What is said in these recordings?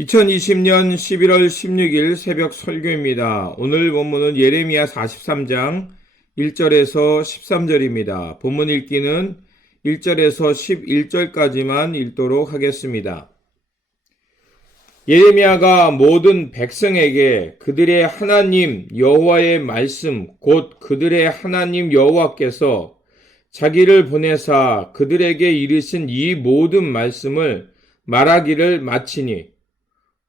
2020년 11월 16일 새벽 설교입니다. 오늘 본문은 예레미야 43장 1절에서 13절입니다. 본문 읽기는 1절에서 11절까지만 읽도록 하겠습니다. 예레미야가 모든 백성에게 그들의 하나님 여호와의 말씀 곧 그들의 하나님 여호와께서 자기를 보내사 그들에게 이르신 이 모든 말씀을 말하기를 마치니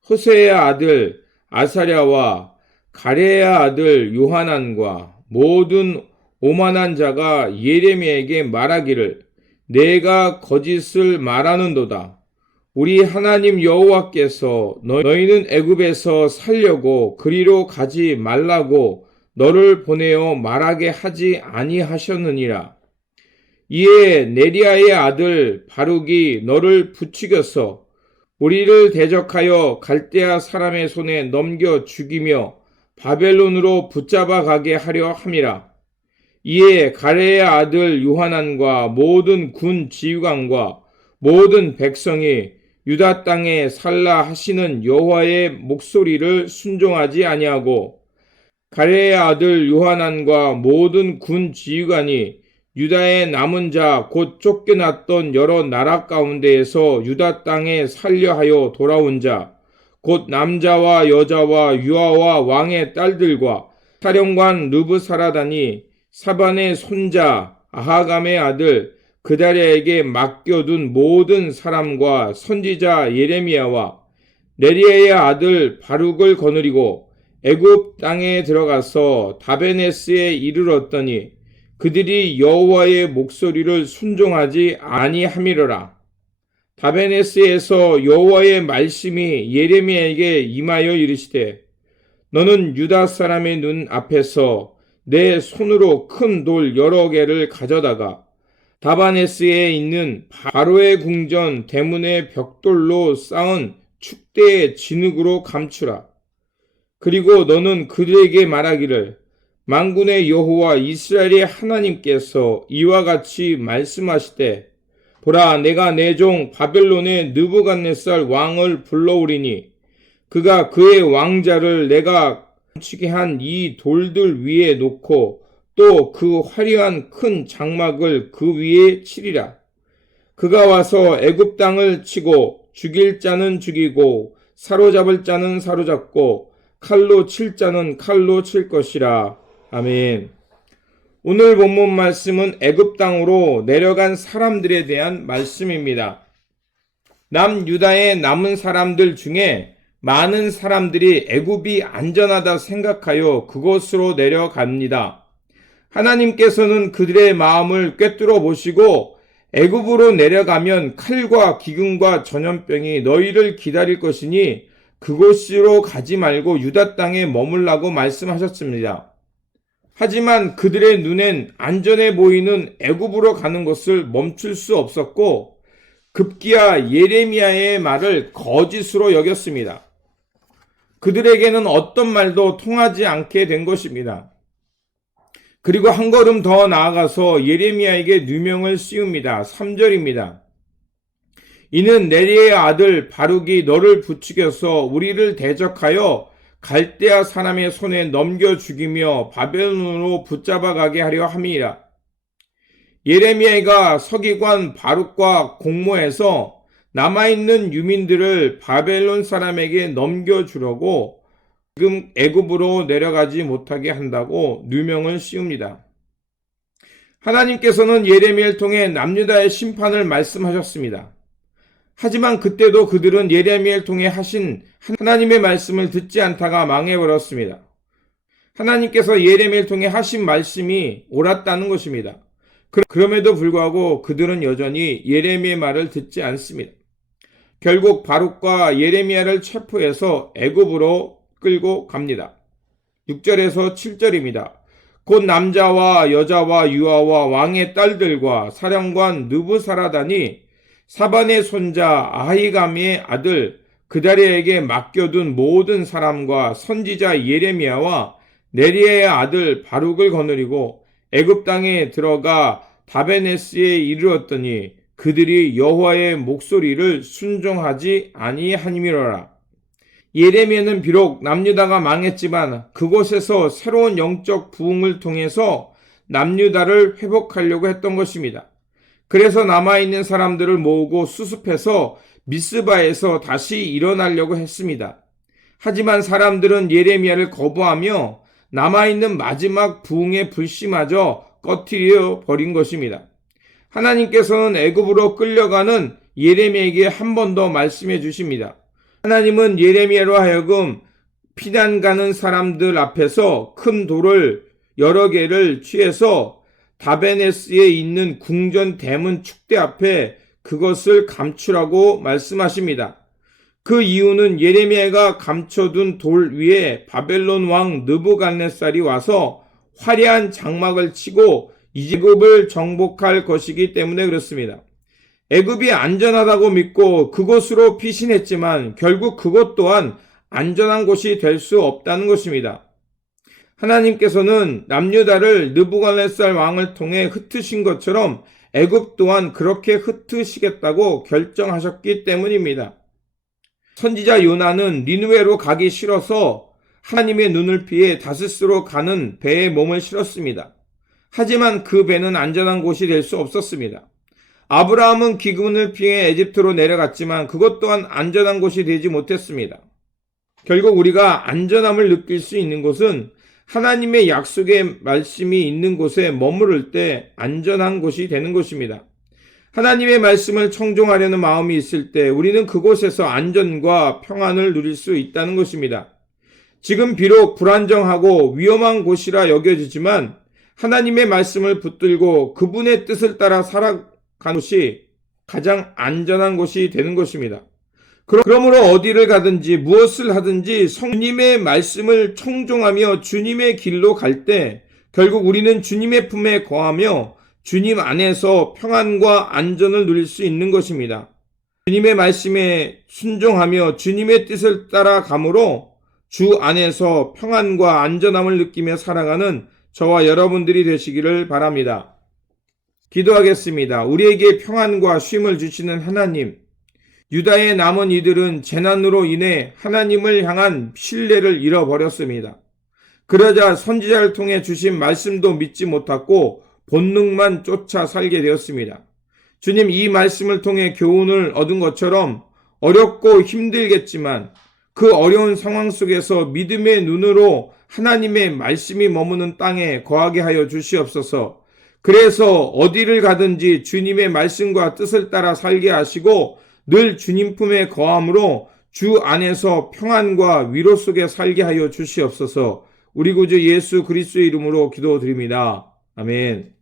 호세의 아들 아사랴와 가레의 아들 요하난과 모든 오만한 자가 예레미야에게 말하기를 내가 거짓을 말하는도다. 우리 하나님 여호와께서 너희는 애굽에서 살려고 그리로 가지 말라고 너를 보내어 말하게 하지 아니하셨느니라. 이에 네리야의 아들 바룩이 너를 부추겨서 우리를 대적하여 갈대아 사람의 손에 넘겨 죽이며 바벨론으로 붙잡아 가게 하려 함이라. 이에 가레의 아들 요하난과 모든 군 지휘관과 모든 백성이 유다 땅에 살라 하시는 여호와의 목소리를 순종하지 아니하고 가레의 아들 요하난과 모든 군 지휘관이 유다의 남은 자 곧 쫓겨났던 여러 나라 가운데에서 유다 땅에 살려하여 돌아온 자 곧 남자와 여자와 유아와 왕의 딸들과 사령관 르브사라단이 사반의 손자 아하감의 아들 그다랴에게 맡겨둔 모든 사람과 선지자 예레미야와 네리야의 아들 바룩을 거느리고 애굽 땅에 들어가서 다베네스에 이르렀더니 그들이 여호와의 목소리를 순종하지 아니함이로라. 다베네스에서 여호와의 말씀이 예레미야에게 임하여 이르시되 너는 유다 사람의 눈 앞에서 내 손으로 큰 돌 여러 개를 가져다가 다바네스에 있는 바로의 궁전 대문의 벽돌로 쌓은 축대의 진흙으로 감추라. 그리고 너는 그들에게 말하기를 만군의 여호와 이스라엘의 하나님께서 이와 같이 말씀하시되 보라 내가 내 종 바벨론의 느부갓네살 왕을 불러오리니 그가 그의 왕자를 내가 감추게 한 이 돌들 위에 놓고 또 그 화려한 큰 장막을 그 위에 치리라. 그가 와서 애굽 땅을 치고 죽일 자는 죽이고 사로잡을 자는 사로잡고 칼로 칠 자는 칼로 칠 것이라. 아멘. 오늘 본문 말씀은 애굽 땅으로 내려간 사람들에 대한 말씀입니다. 남유다의 남은 사람들 중에 많은 사람들이 애굽이 안전하다 생각하여 그곳으로 내려갑니다. 하나님께서는 그들의 마음을 꿰뚫어 보시고 애굽으로 내려가면 칼과 기근과 전염병이 너희를 기다릴 것이니 그곳으로 가지 말고 유다 땅에 머물라고 말씀하셨습니다. 하지만 그들의 눈엔 안전해 보이는 애굽으로 가는 것을 멈출 수 없었고 급기야 예레미야의 말을 거짓으로 여겼습니다. 그들에게는 어떤 말도 통하지 않게 된 것입니다. 그리고 한 걸음 더 나아가서 예레미야에게 누명을 씌웁니다. 3절입니다. 이는 네리의 아들 바룩이 너를 부추겨서 우리를 대적하여 갈대아 사람의 손에 넘겨 죽이며 바벨론으로 붙잡아 가게 하려 함이라. 예레미야가 서기관 바룩과 공모해서 남아있는 유민들을 바벨론 사람에게 넘겨주려고 지금 애굽으로 내려가지 못하게 한다고 누명을 씌웁니다. 하나님께서는 예레미야를 통해 남유다의 심판을 말씀하셨습니다. 하지만 그때도 그들은 예레미야를 통해 하신 하나님의 말씀을 듣지 않다가 망해버렸습니다. 하나님께서 예레미야를 통해 하신 말씀이 옳았다는 것입니다. 그럼에도 불구하고 그들은 여전히 예레미야의 말을 듣지 않습니다. 결국 바룩과 예레미야를 체포해서 애굽으로 끌고 갑니다. 6절에서 7절입니다. 곧 남자와 여자와 유아와 왕의 딸들과 사령관 느부사라단이 사반의 손자 아히감의 아들 그다랴에게 맡겨둔 모든 사람과 선지자 예레미야와 네리야의 아들 바룩을 거느리고 애굽 땅에 들어가 다베네스에 이르렀더니 그들이 여호와의 목소리를 순종하지 아니하니미로라. 예레미야는 비록 남유다가 망했지만 그곳에서 새로운 영적 부흥을 통해서 남유다를 회복하려고 했던 것입니다. 그래서 남아있는 사람들을 모으고 수습해서 미스바에서 다시 일어나려고 했습니다. 하지만 사람들은 예레미야를 거부하며 남아있는 마지막 부흥의 불씨마저 꺼트려 버린 것입니다. 하나님께서는 애굽으로 끌려가는 예레미야에게 한 번 더 말씀해 주십니다. 하나님은 예레미야로 하여금 피난 가는 사람들 앞에서 큰 돌을 여러 개를 취해서 다베네스에 있는 궁전 대문 축대 앞에 그것을 감추라고 말씀하십니다. 그 이유는 예레미야가 감춰둔 돌 위에 바벨론 왕 느부갓네살이 와서 화려한 장막을 치고 애굽을 정복할 것이기 때문에 그렇습니다. 애굽이 안전하다고 믿고 그곳으로 피신했지만 결국 그것 또한 안전한 곳이 될 수 없다는 것입니다. 하나님께서는 남유다를 느부갓네살 왕을 통해 흩으신 것처럼 애굽 또한 그렇게 흩으시겠다고 결정하셨기 때문입니다. 선지자 요나는 니느웨로 가기 싫어서 하나님의 눈을 피해 다스스로 가는 배에 몸을 실었습니다. 하지만 그 배는 안전한 곳이 될 수 없었습니다. 아브라함은 기근을 피해 에집트로 내려갔지만 그것 또한 안전한 곳이 되지 못했습니다. 결국 우리가 안전함을 느낄 수 있는 곳은 하나님의 약속의 말씀이 있는 곳에 머무를 때 안전한 곳이 되는 것입니다. 하나님의 말씀을 청종하려는 마음이 있을 때 우리는 그곳에서 안전과 평안을 누릴 수 있다는 것입니다. 지금 비록 불안정하고 위험한 곳이라 여겨지지만 하나님의 말씀을 붙들고 그분의 뜻을 따라 살아가는 곳이 가장 안전한 곳이 되는 것입니다. 그러므로 어디를 가든지 무엇을 하든지 주님의 말씀을 청종하며 주님의 길로 갈 때 결국 우리는 주님의 품에 거하며 주님 안에서 평안과 안전을 누릴 수 있는 것입니다. 주님의 말씀에 순종하며 주님의 뜻을 따라가므로 주 안에서 평안과 안전함을 느끼며 살아가는 저와 여러분들이 되시기를 바랍니다. 기도하겠습니다. 우리에게 평안과 쉼을 주시는 하나님, 유다의 남은 이들은 재난으로 인해 하나님을 향한 신뢰를 잃어버렸습니다. 그러자 선지자를 통해 주신 말씀도 믿지 못하고 본능만 쫓아 살게 되었습니다. 주님, 이 말씀을 통해 교훈을 얻은 것처럼 어렵고 힘들겠지만 그 어려운 상황 속에서 믿음의 눈으로 하나님의 말씀이 머무는 땅에 거하게 하여 주시옵소서. 그래서 어디를 가든지 주님의 말씀과 뜻을 따라 살게 하시고 늘 주님 품에 거함으로 주 안에서 평안과 위로 속에 살게 하여 주시옵소서. 우리 구주 예수 그리스도의 이름으로 기도드립니다. 아멘.